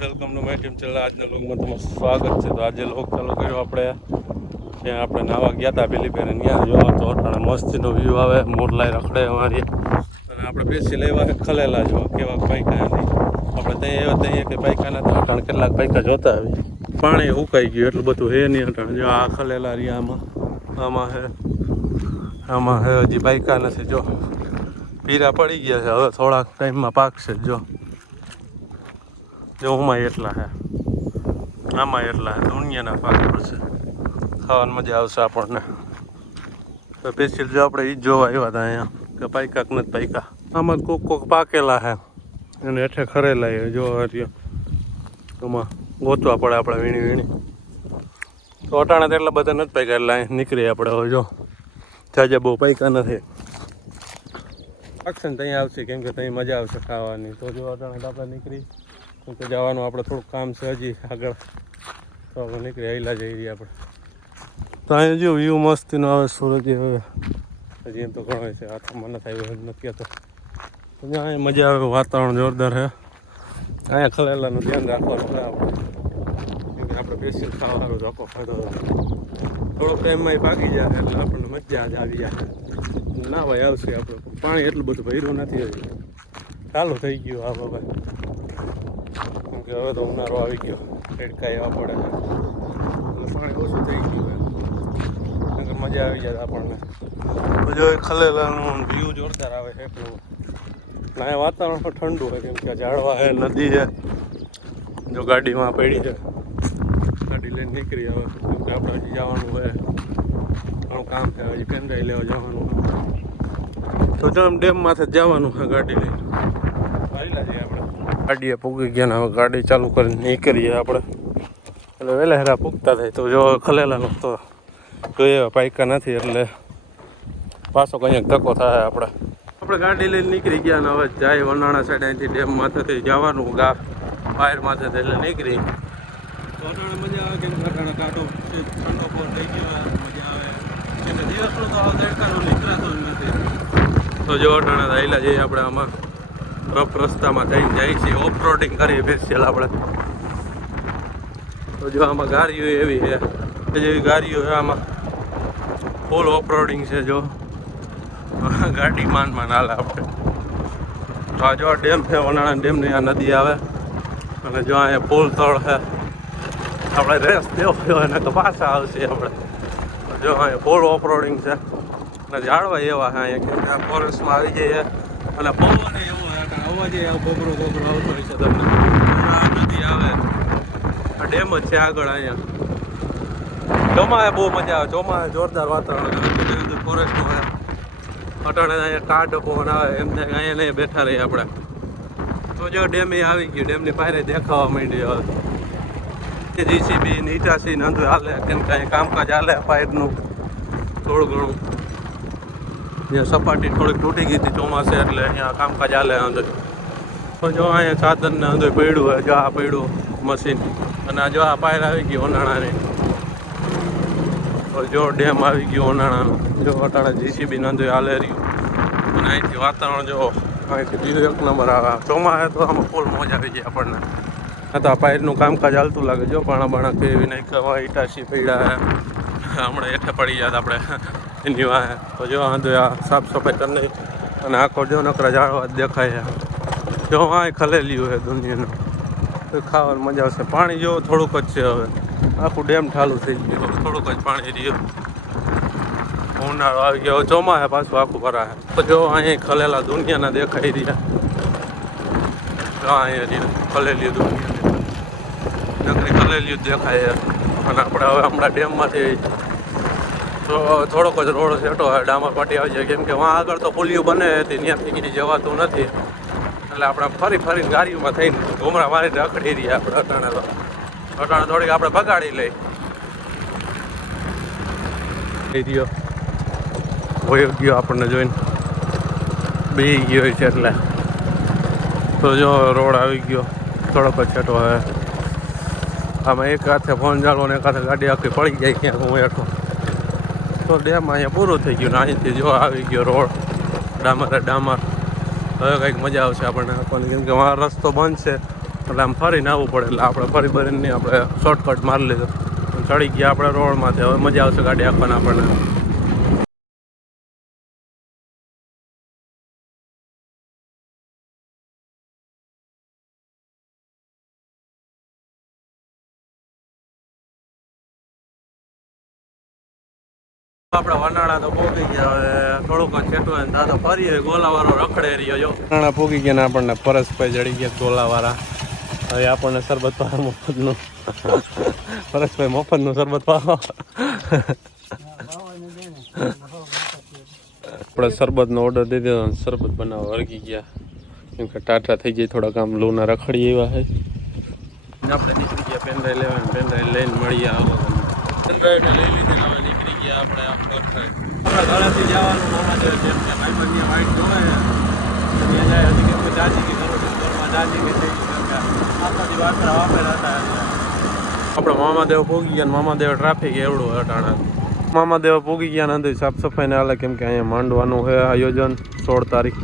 Welcome to my team channel. આજના લોગમાં તમારું સ્વાગત છે. તો આજે લોગ ચાલુ કર્યો આપણે ત્યાં આપણે નાવા ગયા હતા પેલી ત્યાં જોવા તો અટાણે મસ્તીનો વ્યૂ આવે, મોરલાઈ રખડે અમારી અને આપણે બેસી લેવા ખલેલા જો કેવા પાયકા નથી આપણે ત્યાં એવા ત્યાં કે પાયકા નથી. અટાણે કેટલાક પાયકા જોતા આવી પાણી ઉકાઈ ગયું એટલું બધું હે નહીં. અટાણે જો આ ખલેલા રહ્યા આમાં હે હજી પાયકા નથી. જો પીરા પડી ગયા છે, હવે થોડાક ટાઈમમાં પાકશે. જો ઉમાં એટલા હે, આમાં એટલા હે, દુનિયાના પાક પડશે, ખાવાની મજા આવશે આપણને. તો સ્પેશિયલ જો આપણે એ જ જોવા આવ્યા હતા અહીંયા કે પાયકા નથી પાયકા. આમાં કોક પાકેલા હે અને હેઠે ખરેલા હે. જો રહ્યો એમાં ગોતવા પડે આપણે વીણી. તો અટાણે તો એટલા બધા નથી પાયકા એટલે અહીં નીકળીએ આપણે. હવે જો જાજા બહુ પાયકા નથી. પાકશે ને ત્યાં આવશે કેમ કે ત્યાં મજા આવશે ખાવાની. તો જો અટાણે તો આપણે નીકળી તો જવાનું આપણે થોડુંક કામ છે હજી આગળ, તો આપણે નીકળી આવેલા જઈ રહ્યા આપણે. તો અહીંયા જો વ્યૂ મસ્તીનો આવે સુરત. હવે હજી એમ તો ઘણો છે, હાથમાં નથી આવ્યો નથી કહેતો. તો અહીંયા મજા આવે, વાતાવરણ જોરદાર છે. અહીંયા ખલેલાનું ધ્યાન રાખવાનું હોય આપણે, કેમ કે આપણે પેશિયલ ખાવાનું ધોકો ફાયદો થોડોક ટાઈમમાં પાકી જાય એટલે આપણને મજા જ આવી જાય. ના ભાઈ આવશે આપણે, પાણી એટલું બધું ભર્યું નથી હજી, ચાલુ થઈ ગયું આ બાબા. કે હવે તો ઉનાળો આવી ગયો, હેડકા એવા પડે એટલે પાણી ઓછું થઈ ગયું કેમ કે મજા આવી જાય આપણને. જો ખલેલાનું વ્યૂ જોરદાર આવે છે એટલું. ના વાતાવરણ પણ ઠંડુ હોય કેમ કે ઝાડવા છે, નદી છે. જો ગાડીમાં પડી છે, ગાડી લઈને નીકળી આવે કેમ કે આપણે હજી જવાનું હોય, ઘણું કામ છે હજી, પેનડ્રાઈવ લેવા જવાનું. તો જો એમ ડેમમાંથી જવાનું છે ગાડી લઈને, આવેલા છીએ આપણે. ગાડીએ પૂગી ગયા ને હવે ગાડી ચાલુ કરીને નીકળીએ આપણે, એટલે વહેલા હેરા પૂગતા થાય. તો જો ખલેલાનો તો જોઈએ પાયકા નથી એટલે પાછો કંઈક ધક્કો થાય આપણે ગાડી લઈને નીકળી ગયા ને હવે જાય વનાણા સાઈડ. અહીંથી ડેમ માથેથી જવાનું બહાર માથે એટલે નીકળી. તો અટાણે મજા આવે કેમ કે અટાણે કાંટો ઠંડો પોર થઈ ગયો, મજા આવે કેમ કે દિવસનું તો તડકાનું નીકળાતો જ નથી. તો જો અટાણે રહેલા જઈએ આપણે આમાં રફ રસ્તામાં થઈને જાય છે, ઓફરોડિંગ કરીએ સ્પેશિયલ આપણે. તો જો આમાં ગાડીઓ એવી છે, જેવી ગાડીઓ છે આમાં ફૂલ ઓફરોડિંગ છે. જો ગાડી માન હાલે આપણે. તો આ જો ડેમ છે, વનાણા ડેમની આ નદી આવે અને જો અહીંયા પુલ તળ છે. આપણે રેસ દેવો હોય ને તો પાછા આવશે આપણે. જો અહીંયા ફૂલ ઓફરોડિંગ છે અને ઝાડવા એવા છે અહીંયા કેમ કે આ ફોરેસ્ટમાં આવી જઈએ અને પવન એવો અવાજ ગોબરો આવતો હોય છે તમને. આ નદી આવે, આ ડેમ જ છે આગળ. અહીંયા ચોમાસે બહુ મજા આવે, ચોમાસે જોરદાર વાતાવરણ ફોરેસ્ટનું હોય. અટાણે અહીંયા કાઢ પવન આવે એમ થાય કે અહીંયા નહીં બેઠા રહીએ આપણે. તો જો ડેમ એ આવી ગયું, ડેમની પાયરે દેખાવા માંડી. હવે જીસીબી ને ઇટાસી ને અંદર હાલે કેમ કે અહીંયા કામકાજ હાલે પાયરનું થોડું ઘણું. જ્યાં સપાટી થોડીક તૂટી ગઈ હતી ચોમાસે એટલે અહીંયા કામકાજ હાલે અંદર. તો જો અહીંયા સાધન ને અંદર પડ્યું હોય, જો આ પડ્યું મશીન અને જો આ પાયર આવી ગયું ઓનાણાની. તો જો ડેમ આવી ગયો ઓનાણાનો. જો અટાણે જીસીબી ને અંદર હાલે રહ્યું અને અહીંથી વાતાવરણ જો અહીંથી બીજું એક નંબર આવે. ચોમાસે તો આમાં ફૂલ મોજ આવી જાય આપણને. આ તો આ પાયરનું કામકાજ હાલતું લાગે. જો બાણા કેવી નાખ્યા, ઇટાસી પડ્યા હમણાં હેઠે પડી જાય આપણે એની વાહે. તો જો વાંધો આ સાફ સફાઈ કરી અને આખો જો નકરા ઝાડવા દેખાય છે. જો આ ખલેલ્યું છે દુનિયાનું, તો ખાવાની મજા આવશે. પાણી જો થોડુંક જ છે, હવે આખું ડેમ ઠાલું થઈ ગયું, થોડુંક જ પાણી રહ્યું. ઉનાળો આવી ગયો, ચોમાસે પાછું આખું ભરાય. તો જો અહીંયા ખલેલા દુનિયાના દેખાઈ રહ્યા. જો અહીંયા ખલેલ્યું દુનિયા, નકરી ખલેલ્યું દેખાય છે. અને આપણે હવે હમણાં ડેમમાંથી તો થોડોક જ રોડ સેટો હોય, ડામર પાટી આવી જાય કેમ કે વાં આગળ તો પુલિયું બને હતી, ત્યાંથી કંઈ જવાતું નથી. એટલે આપણે ફરીને ગાડીઓમાં થઈને ઘૂમરા મારીને રખડી રહ્યા આપણે. અટાણે થોડીક આપણે બગાડી લઈ રહ્યો હોય ગયો આપણને જોઈને બે ગયો છે એટલે. તો જો રોડ આવી ગયો, થોડોક જ છેટો હવે. આમાં એક હાથે ફોન ચાલવો ને એક હાથે ગાડી આખી પડી જાય ક્યાંક હું હેઠો. તો ડેમ અહીંયા પૂરું થઈ ગયું ને અહીંથી જો આવી ગયો રોડ ડામર. હવે કંઈક મજા આવશે આપણને કેમ કે મારો રસ્તો બંધ છે એટલે આમ ફરીને આવવું પડે એટલે આપણે ફરી ભરીને આપણે શોર્ટકટ મારી લીધું ચડી ગયા આપણે રોડમાંથી હવે મજા આવશે ગાડી આપવાના આપણને આપણે વનાળા તો પોગી ગયા હવે થોડુંક છેટું દાદા ફરીએ ગોલાવાળો રખડે રહ્યો જો વનાળા પોગી ગયા ને આપણને પરેશભાઈ જડી ગયા ગોલાવાળા હવે આપણને શરબત પાવા મફતનું પરેશભાઈ મફતનું શરબત પાવા આપણે શરબતનો ઓર્ડર દઈ દીધો શરબત બનાવવા વળગી ગયા કેમ કે ટાટા થઈ જાય થોડાક આમ લૂના રખડી એવા છે આપણે નીકળી ગયા પેનડ્રાઈવ લેવા પેનડ્રાઈવ લઈને મળીએ આવો પેનડ્રાઈવ લઈ લીધી હવે નીકળી ગયા આપણે આપણા ઘરેથી જવાનું મામાદેવ જેમ કે ભાઈ બંને વાઈટ જોવે ત્યાં જાય હજી કે જાજી કે ઘરમાં જાજી કે આખાથી વાસરા વાપેલા હતા આપણે મામાદેવ પોગી ગયા મામાદેવ ટ્રાફિક એવડું હટાણા મામાદેવ પોગી ગયા ને અંદર સાફ સફાઈને હાલે કેમ કે અહીંયા માંડવાનું છે આયોજન 16 તારીખ